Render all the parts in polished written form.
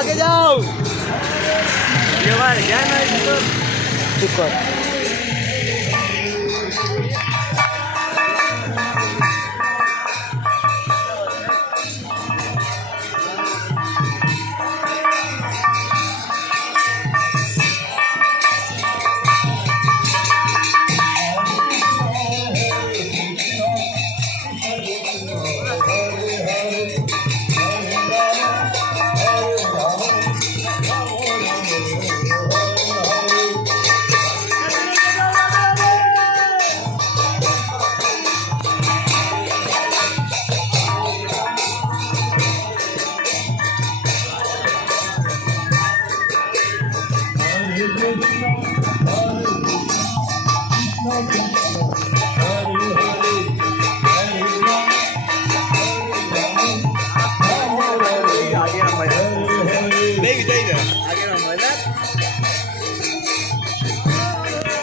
आगे जाओ ये बार क्या ना चुप कर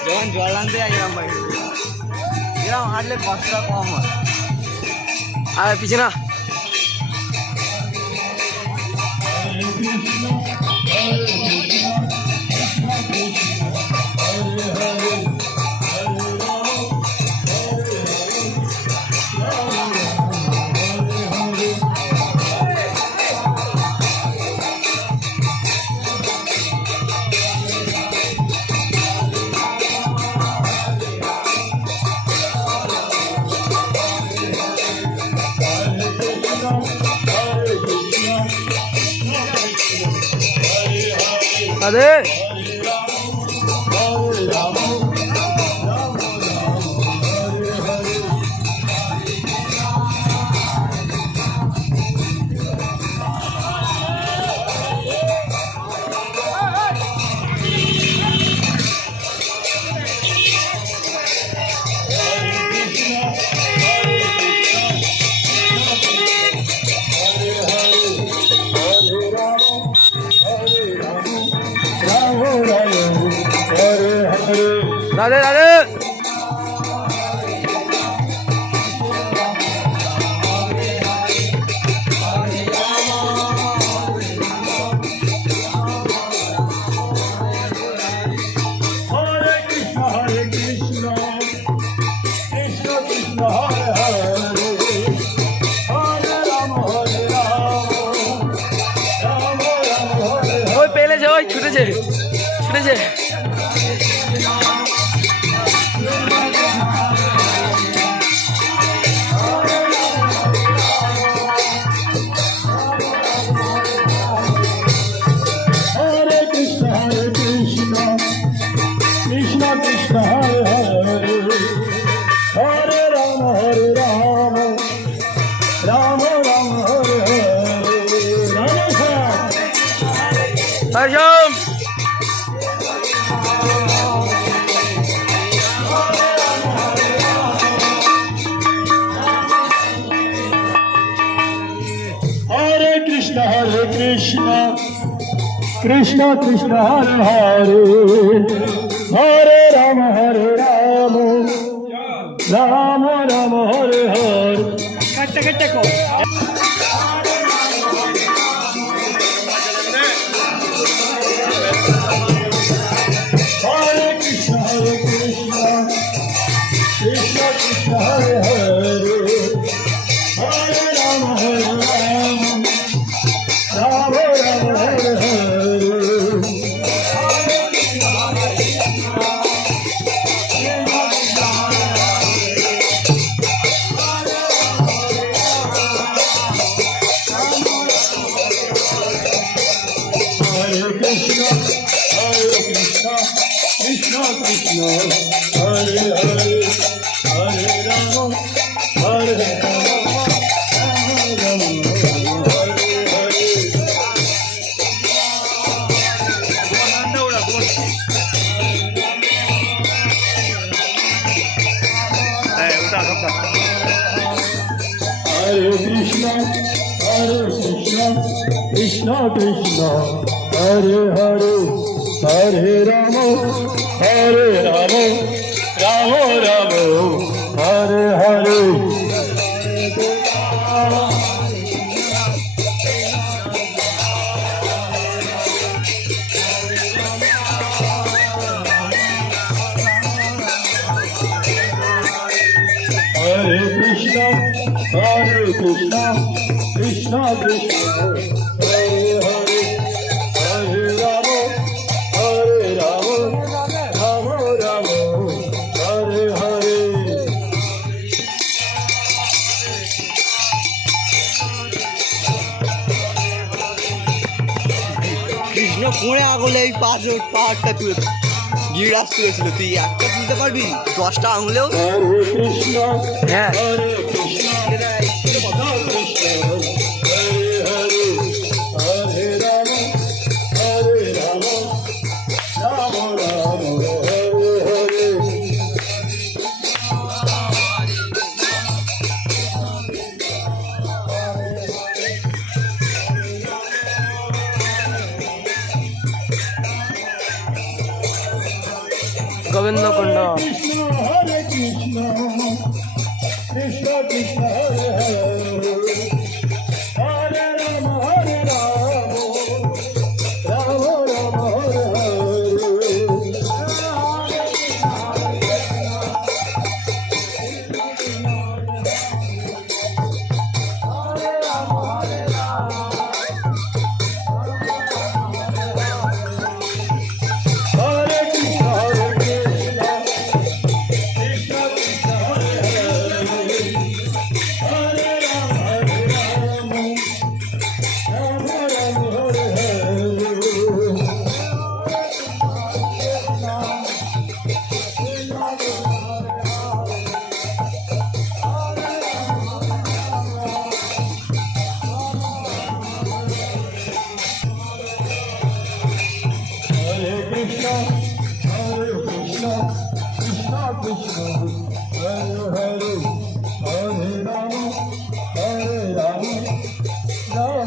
jangan jualan deh aja namanya. Kira ada pasta koma. Ada pijen ah. अरे राधे राधे ছুটেছে ছুটেছে Hacım. Hare Krishna, Krishna Krishna, Hare Hare, Hare Rama, Rama Rama, Hare Hare. Katta katta ko. Krishna Krishna Hare Hare, Hare Rama, Rama Rama, Hare Hare. Hare Krishna, Krishna Krishna, Hare Hare. Hare Rama, Hare Rama, Rama Rama, Hare Krishna, Krishna Krishna, Hare Hare, Hare Rama, Rama Rama, Hare Hare. Hare Krishna, Krishna Krishna, Hare Hare, Hare Rama, Rama Rama, Hare Hare. Krishna কোণে আঙুলে এই পাহাড়টা তুলে গিরাস তুলেছিল, তুই একটা তুলতে পারবি 10টা আঙুলেও? Hare Krishna, হ্যাঁ Hare Krishna, Krishna Krishna, Hare Hare, Hare Rama, Rama Rama, Hare Hare. Govinda কুণ্ড। Krishna, Hare Krishna, Krishna Krishna, Hare Hare, Hare Rama, Rama Rama, Hare Hare Krishna, Krishna Krishna, Hare Hare, Hare Krishna, Hare Krishna, Krishna Krishna, Hare Hare, Hare Rama, Hare Rama, Rama